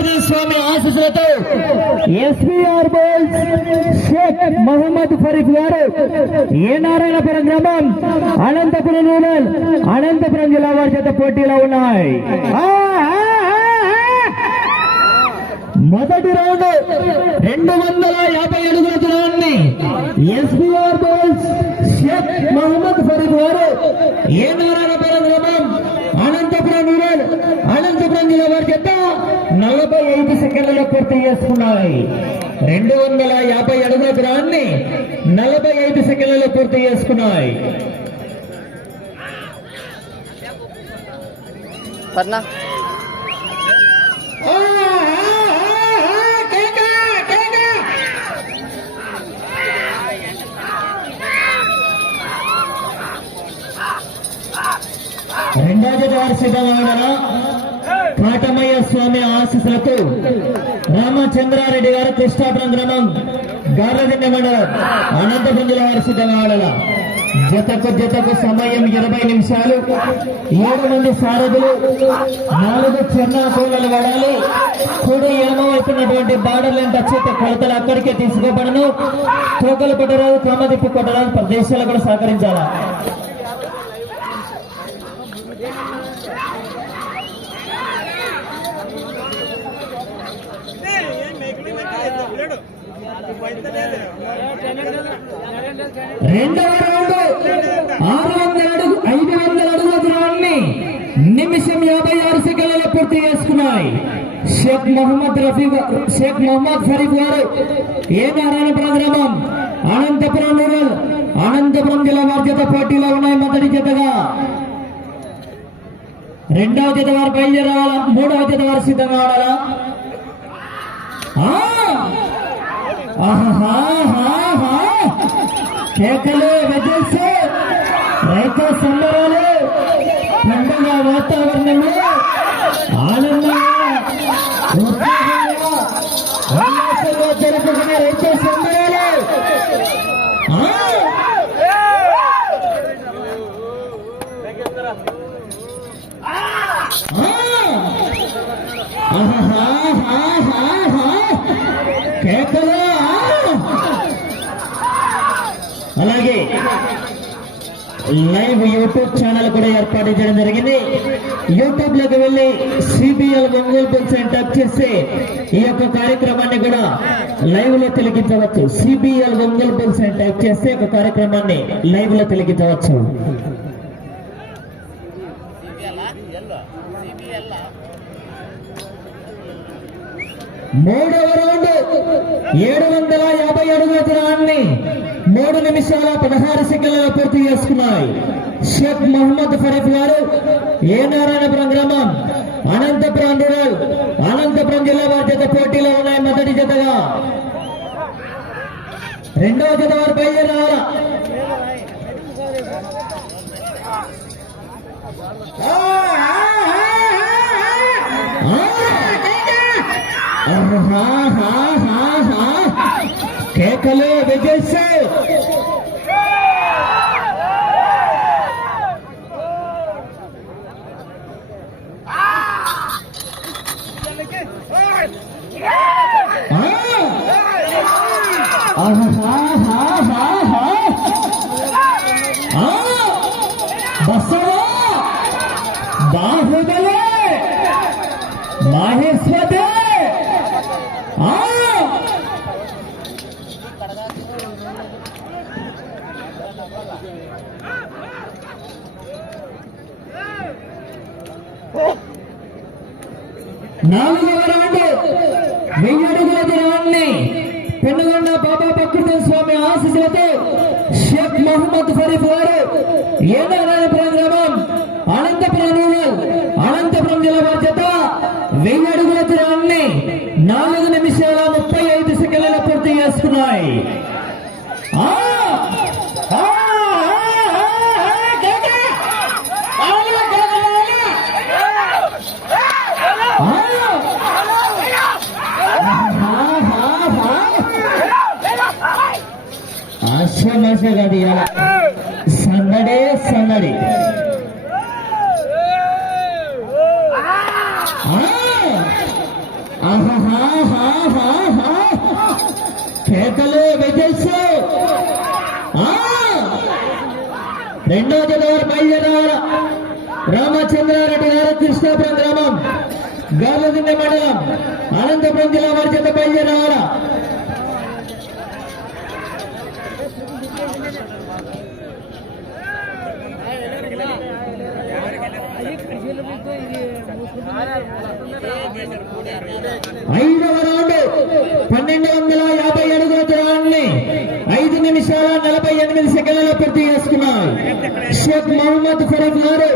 బాబా స్వామి ఆశీస్సులతో SPR bulls Shaik Mohammad Farif garu A Narayanapuram గ్రామం Anantapuram rural Anantapuram జిల్లా వారి చేత పోటీలో ఉన్నాయి. మొదటి రౌండ్ రెండు వందల యాభై అడుగుల దూరాన్ని SBR bulls Shaik Mohammad Farif garu A Narayanapuram గ్రామం అనంతపురం రూరల్ అనంతపురం జిల్లా వారి చేత నలభై ఐదు సెకండ్లలో పూర్తి చేసుకున్నాయి రెండు వందల యాభై అడుగుల దూరాన్ని నలభై ఐదు సెకండ్లలో పూర్తి చేసుకున్నాయి. పట్నా ఆ, ఆ, ఆ, ఆ, కేక, కేక. రెండో జత వారి స్వామి రామచంద్రారెడ్డి గారు కృష్ణాపురం గ్రామం గార్లదిండ మండలం అనంతపురం జిల్లా వారి జతకు జతకు సమయం ఇరవై నిమిషాలు. ఏడు మంది సారథులు నాలుగు చిన్న కోళ్ళలు వాడాలి. కుడి ఏమో వైపున్నటువంటి బార్డర్ ఎంత చేత కొలతలు అక్కడికే తీసుకోబడను. తోకలు కొట్టరాదు కామదిప్పు కొట్టరాదు ప్రదేశాలు కూడా సహకరించాలా? రెండవ రౌండ్ ఆరు వందల అడుగు ఐదు వందల అడుగుల దూరాన్ని నిమిషం యాభై ఆరు సెకండ్లలో పూర్తి చేసుకున్నాయి. షేక్ మొహమ్మద్ రఫీ షేక్ మొహమ్మద్ ఫరీఫ్ గారు. ఏ నారాయణ గ్రామం అనంతపురం రూరల్. అనంతపురం జిల్లా వారి జత పోటీలో ఉన్నాయి మొదటి జతగా. రెండవ జత వారు బయలుదేరాలా? మూడవ జత వారు సిద్ధంగా ఆడాలా కేకలు వెజల్స్ రైతు సంబరాలు. పండుగ వాతావరణంలో లైవ్ యూట్యూబ్ ఛానల్ కూడా ఏర్పాటు చేయడం జరిగింది. యూట్యూబ్లోకి వెళ్ళి సిబిఎల్ ఒంగోలు బిల్స్ అని టచ్ చేస్తే ఈ యొక్క కార్యక్రమాన్ని కూడా లైవ్లో తిలకించవచ్చు. సిబిఎల్ ఒంగోలు బిల్స్ అని చేస్తే ఒక కార్యక్రమాన్ని లైవ్లో తిలకించవచ్చు. మూడవ రౌండ్ ఏడు వందల యాభై అడుగుల దూరాన్ని మూడు నిమిషాల పదహారు సెకండ్లలో పూర్తి చేసుకున్నాయి షేక్ మహమ్మద్ ఫరీఫ్ గారు ఏ నారాయణపురం గ్రామం అనంతపురం రూరల్ అనంతపురం జిల్లా వారి జత పోటీలో ఉన్నాయి మొదటి జతగా రెండవ జత వారు బయలుదేరాలా హా హా హా హా కేకలు విజయ్ ఆహా. నాలుగు రౌండ్ వెయ్యి అడుగుల రౌండ్ని పెనుగొండ బాబా ప్రకృతి స్వామి ఆశీస్సులతో షేక్ మహమ్మద్ ఫరీఫ్ గారు ఏనారాయణపురం గ్రామం అనంతపురం రూరల్ అనంతపురం జిల్లా బాధ్యత వెయ్యి అడుగుల రౌండ్ని నాలుగు నిమిషాల ముప్పై ఐదు సెకండ్ల పూర్తి చేసుకున్నాయి. ఆ! మనిషి కాదు ఇవాళ సందడే సందడి ఆ! కేకలు వెజల్స్ రెండో జనవరి బయలుదేరాల. రామచంద్రారెడ్డి గారు కృష్ణాపురం గ్రామం. గార్లదిన్నె మండలం. అనంతపురం జిల్లా వారి చేత బయలుదేరాల. ఐదవ రౌండ్ పన్నెండు వందల యాభై అడుగుల దూరాన్ని ఐదు నిమిషాల నలభై ఎనిమిది సెకండ్లలో పూర్తి చేసుకున్నారు. షేక్ మహమ్మద్ ఫరూక్ గారు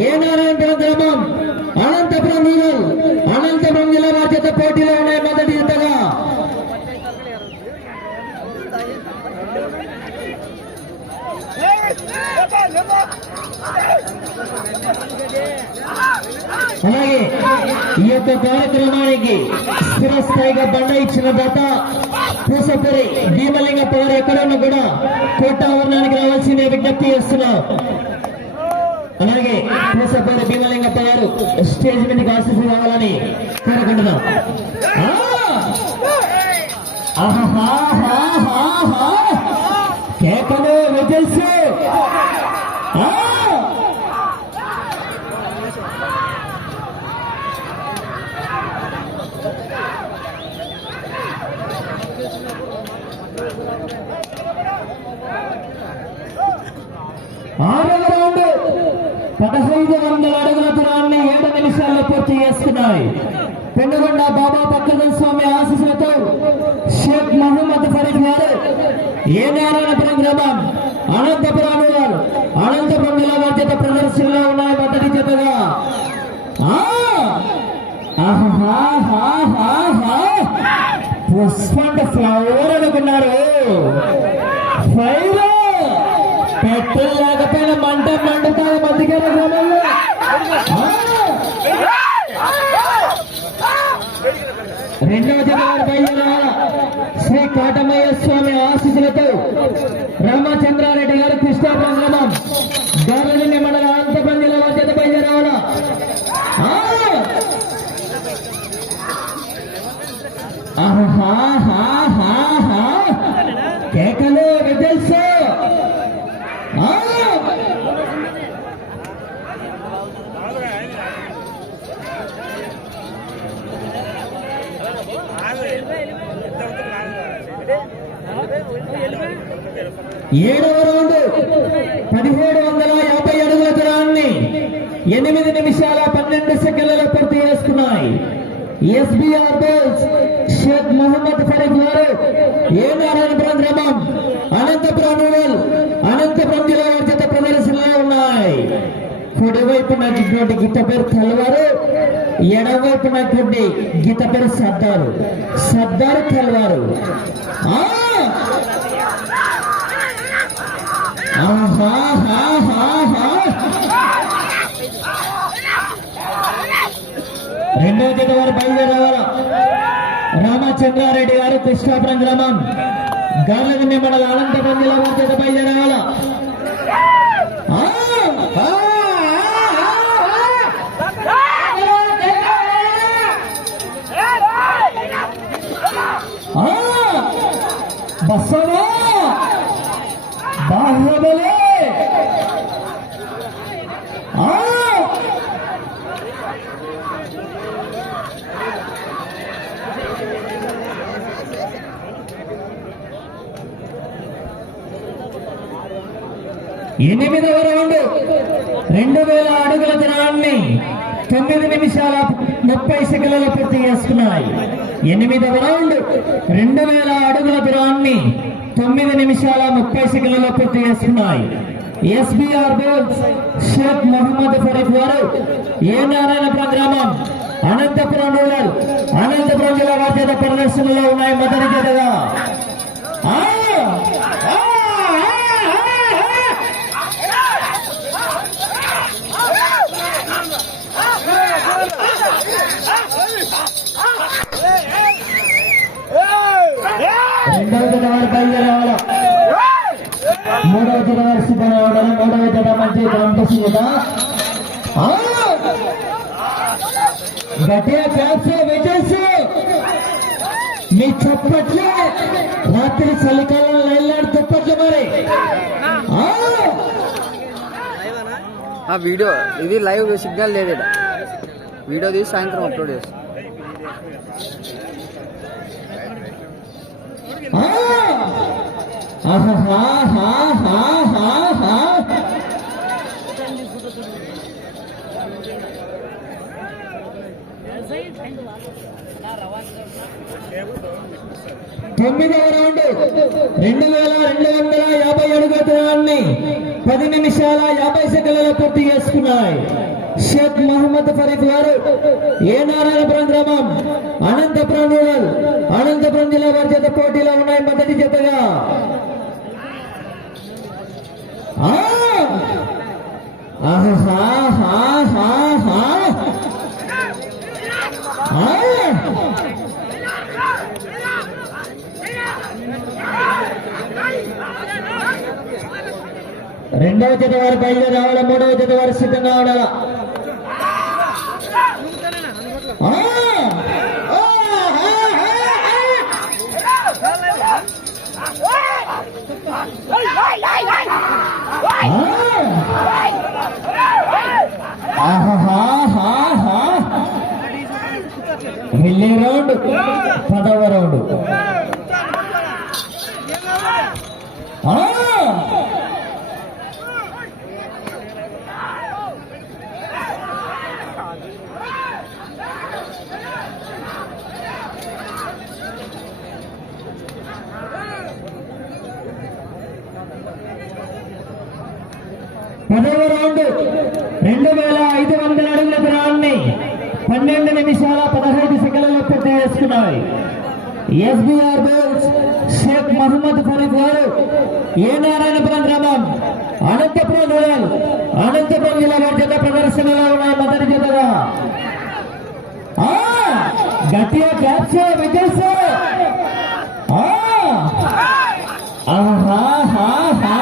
ఏ నారాయణపురం గ్రామం అనంతపురం రూరల్ అనంతపురం జిల్లా బాధ్యత పోటీలో ఉన్నాయి మొదటి జతగా అలాగే ఈ యొక్క కార్యక్రమానికి స్థిరస్థాయిగా బండ ఇచ్చిన దత పూసపురి భీమలింగ పవర్ ఎక్కడ కూడా కూడా కోటావరణానికి రావాల్సిందే విజ్ఞప్తి చేస్తున్నాం. అలాగే పూసపురి భీమలింగప్ప గారు స్టేజ్ మీదకి ఆశీస్సు రావాలని కోరుకుంటున్నాం. కేకలు విజిల్స్ ఆ! ఆరవ రౌండ్ పదహైదు వందల అడుగుల దూరాన్ని ఏడు నిమిషాల్లో పూర్తి చేసుకున్నాయి. పెనుగొండ బాబా పక్కన స్వామి ఆశీస్సులతో షేక్ మహమ్మద్ ఫరీద్ గారు ఏ నారాయణపురం గ్రామం అనంతపురం గారు అనంతపురం జిల్లా బాధ్యత ప్రదర్శనలో ఉన్నాయి మొదటి జతగా పుష్పంట ఫ్లవర్ అనుకున్నారు. ఫైర్ పెట్రోల్ లేకపోయినా మంట మండుతాయి మధ్యకాల గ్రామంలో. రెండవ జనవరి బయలుదేరాల శ్రీ కాటమయ్య స్వామి ఆశీస్సులతో రామచంద్రారెడ్డి గారు కృష్ణాపురం గ్రామం గారలిని మండల అనంతపురం జిల్లా బాధ్యత బయలుదేరాల ఆ! ఆహాహాహాహా! కేకలు విజిల్స్ ఆ! ఏడవ రౌండ్. పదిహేడు వందల యాభై అడుగుల దూరాన్ని ఎనిమిది నిమిషాల పన్నెండు సెకండ్లలో పూర్తి చేసుకున్నాయి. SBR bulls Shaik Mohammad Farid garu A Narayanapuram గ్రామం అనంతపురం రూరల్ అనంతపురం జిల్లా చేత ప్రదర్శనలో ఉన్నాయి. కుడివైపు నటువంటి గీత పేరు తల్వారు ఎడవైపు నటువంటి గీత పేరు సర్దారు. సర్దారు తల్వారు. రెండో జత వారు బయలుదేరేవారు రామచంద్రారెడ్డి గారు కృష్ణాపురం గ్రామం గార్లగన్ని మండల అనంతపురం జిల్లా వారి జత బయలుదేరావాల ఆ! ఆ! ఆ! బస్సనా బాహుబలి ఆ! ఎనిమిదవ రౌండ్ రెండు వేల అడుగుల దూరాన్ని తొమ్మిది నిమిషాల ముప్పై సెకండ్లలో పూర్తి చేసుకున్నాయి. ఎనిమిదవ రౌండ్ రెండు వేల అడుగుల దూరాన్ని తొమ్మిది నిమిషాల ముప్పై సెకండ్లలో పూర్తి చేసుకున్నాయి. SBR bulls Shaik Mohammad Farid garu A Narayanapuram గ్రామం అనంతపురం రూరల్ అనంతపురం జిల్లా వాద్యత ప్రదర్శనలో ఉన్నాయి. మొదటి జతగా. జత వారు మూడవ జత మంచి కాంపిటీషన్ గట్టిగా క్లాప్స్ విజయస్ మీ చప్పట్లే రాత్రి చలికాలం లైలాడు దుప్పట్లు మరి ఆ! వీడియో ఇది లైవ్ సిగ్నల్ లేదు వీడియో తీసి సాయంత్రం అప్లోడ్ చేస్తాం తొమ్మిదవ రౌండ్. రెండు వేల రెండు వందల యాభై అడుగుల దూరాన్ని పది నిమిషాల యాభై సెకండ్లలో పూర్తి చేసుకున్నాయి. షేక్ మహమ్మద్ ఫరీద్ గారు ఏ నారాయణపురం గ్రామం అనంతపురం రూరల్ అనంతపురం జిల్లా వారి చేత పోటీలో ఉన్నాయి. మొదటి జతగా రెండవ జత వారు బయలుదేరి రావడం మూడవ జత వారు సిద్ధంగా ఉండాల ఆ! ఆ! ఆ! ఆ! ఆహాహాహాహా. వెళ్ళే రౌండ్ పదవ రౌండ్ ఆ! పదవ రౌండ్ రెండు వేల ఐదు వందల అడుగుల దూరాన్ని పన్నెండు నిమిషాల పదహైదు సెకండ్లలో పూర్తి చేసుకున్నాయి. SBR bulls Shaik Mohammad Farid garu A Narayanapuram గ్రామం? అనంతపురం రూరల్. అనంతపురం జిల్లా వారి జత ప్రదర్శనలో ఉన్నాయి మొదటి జతగా. గట్టిగా క్యాప్స్ విజయ్ ఆహాహాహా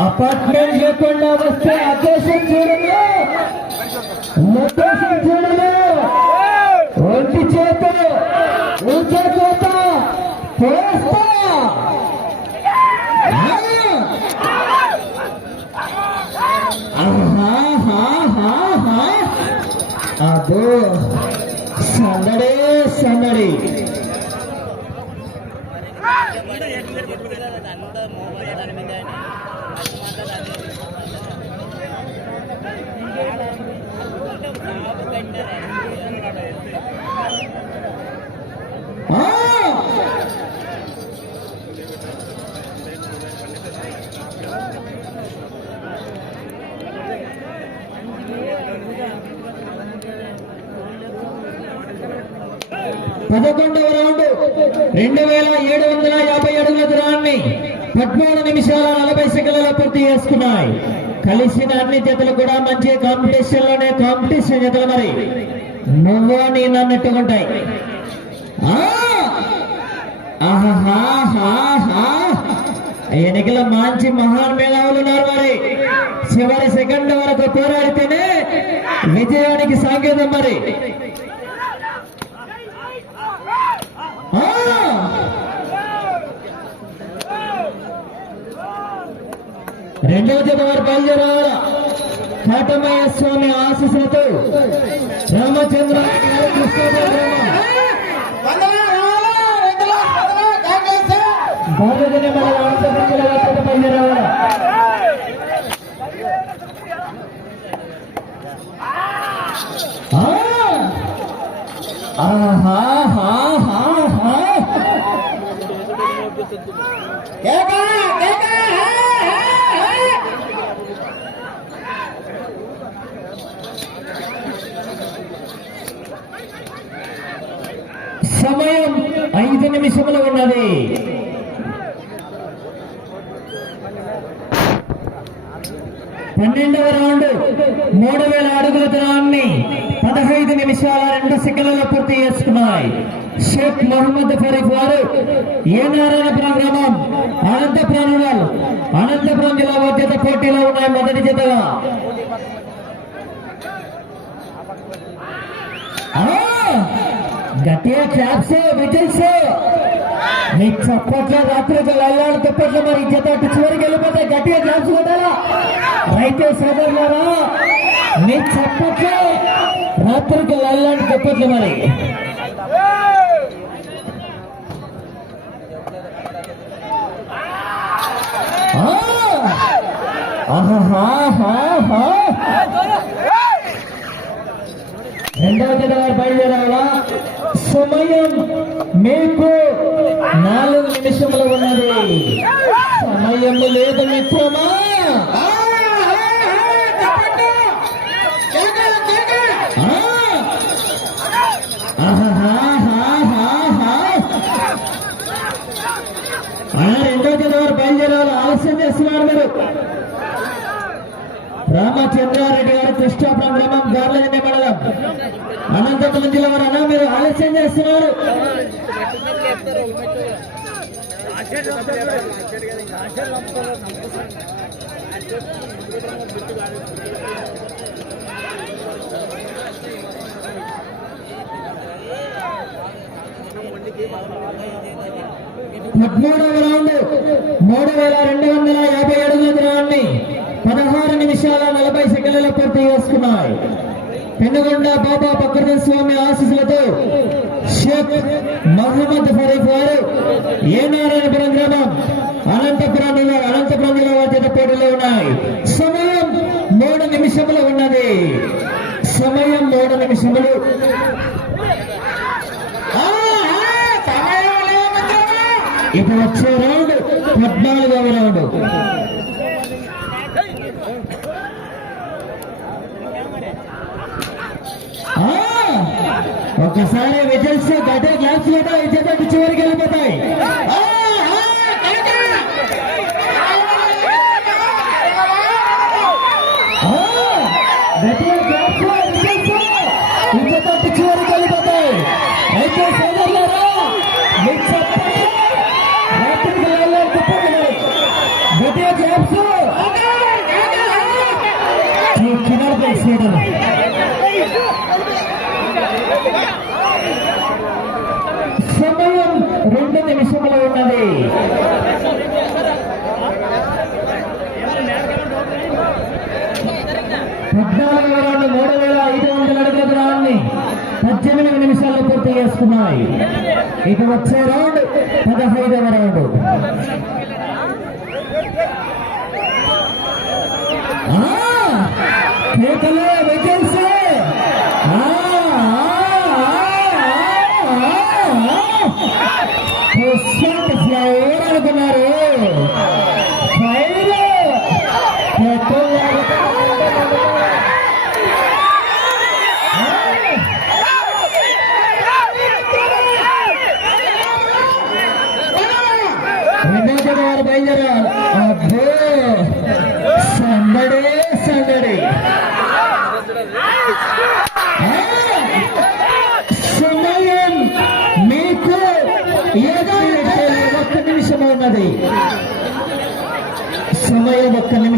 అపార్ట్మెంట్ లేకుండా వస్తే అకేషన్ పదకొండవ రౌండ్. రెండు వేల ఏడు వందల యాభై అడుగుల దూరాన్ని పద్మూడు నిమిషాల నలభై సెకండ్లలో పూర్తి చేసుకున్నాయి. కలిసిన అన్ని జతలు కూడా మంచి కాంపిటీషన్లోనే కాంపిటీషన్ జతలు మరి. నువ్వు నేను అన్నట్టుకుంటాయి ఆ! ఎన్నికల మంచి మహాన్ మేధావులు ఉన్నారు మరి. చివరి సెకండ్ వరకు పోరాడితేనే విజయానికి సాంకేతం మరి ఆ! రెండవ జత వారు బయలుదేరాల? కాటమయ్య స్వామి ఆశీస్సులతో రామచంద్ర భారతదేశ మన వంశపంచుల వద్ద బయలుదేరాల ఆ! ఆహాహాహాహా. కేకా, కేకా, హే, హే, హే. సమయం ఐదు నిమిషములు ఉన్నది రెండవ రౌండ్ మూడు వేల అడుగుల దూరాన్ని పదహైదు నిమిషాల రెండు సెకండ్లలో పూర్తి చేసుకున్నాయి. షేక్ మహమ్మద్ ఫరీఫ్ వారు ఏ నారాయణపురం గ్రామం అనంతపురం అనంతపురం జిల్లా జత పోటీలో ఉన్నాయి మొదటి జతగా. ఆ, గట్టిగా క్లాప్స్ విజిల్స్. నీ చప్పట్ల రాత్రికి లల్లాడు తిప్పట్లు మరి జత చివరికి వెళ్ళిపోతే గట్టిగా క్లాప్స్ కొట్టాలా? రైతే సోదరులారా నీ చప్పట్ల రాత్రికి లల్లాడు తిప్పట్లు మరి. రెండవ జత బయలుదేరాలా సమయం మీకు నాలుగు నిమిషములు ఉన్నది. సమయం లేదు మిత్రమా. రెండో ఆహాహాహాహా! వారు బయలుదేరాలి ఆలస్యం చేస్తున్నారు మీరు. రామచంద్రారెడ్డి గారు కృష్ణాపురం గ్రామం గార్లని మండలం అనంతపురం జిల్లా వారు అన్న మీరు ఆలస్యం చేస్తున్నారు. పద్మూడవ రౌండ్ మూడు వేల రెండు వందల యాభై అడుగుల దూరాన్ని పదహారు నిమిషాల నలభై సెకండ్లలో పూర్తి చేసుకున్నాయి. పెనుగొండ బాబా పక్కన స్వామి ఆశీస్సులతో షేక్ మహమ్మద్ ఫరీఫ్ గారు ఏ గ్రామం అనంతపురం అనంతపురం జిల్లా పోటీలో ఉన్నాయి. సమయం మూడు నిమిషములు ఉన్నది. సమయం మూడు నిమిషములు. ఇప్పుడు వచ్చే రౌండ్ పద్నాలుగవ రౌండ్. ओके सर विजय से बैठे ग्लव्स लेना పద్నాలుగు మూడు వేల ఐదు వందల అడుగుల దూరాన్ని పద్దెనిమిది నిమిషాల్లో పూర్తి చేసుకున్నాయి. ఇది వచ్చే రౌండ్ పదహైదవ రౌండ్. కేకలే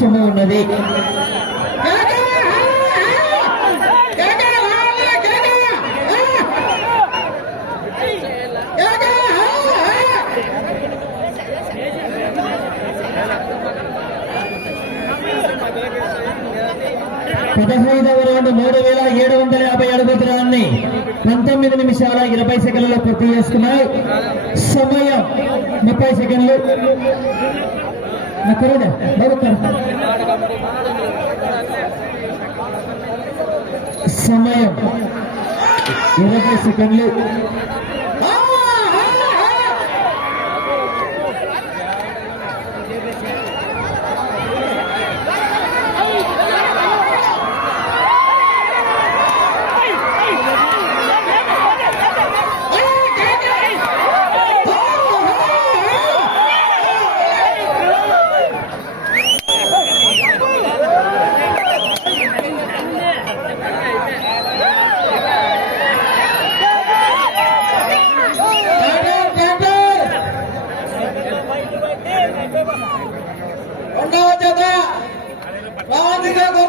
సమయం ఉన్నది. పదహైదవ రౌండ్ మూడు వేల ఏడు వందల యాభై అడుగు పంతొమ్మిది నిమిషాల ఇరవై సెకండ్లలో పూర్తి చేసుకున్నాయి సమయం ముప్పై సెకండ్లు. నక్కరేనా? సమయం ఇరవై సెకండ్లు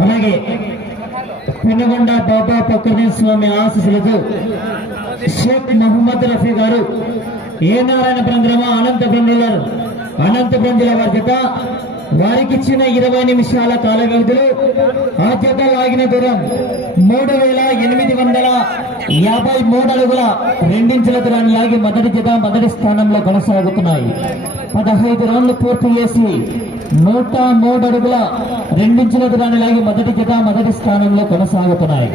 అలాగే పెనుగొండ బాబా పక్కనే స్వామి ఆశీస్సులతో షేక్ మహమ్మద్ రఫీ గారు ఏ నారాయణపురం గ్రామ అనంతపురం జిల్లా అనంతపురం జిల్లా వారి వారికి ఇచ్చిన ఇరవై నిమిషాల కాల వ్యవధిలో ఆ లాగిన దూరం మూడు వేల ఎనిమిది వందల యాభై మూడు అడుగుల రెండించుల దూరాన్ని లాగి మొదటి జత మొదటి స్థానంలో కొనసాగుతున్నాయి. పదహైదు రౌండ్లు పూర్తి చేసి నూట మూడు అడుగుల రెండించుల దూరాన్ని లాగి మొదటి జత మొదటి స్థానంలో కొనసాగుతున్నాయి.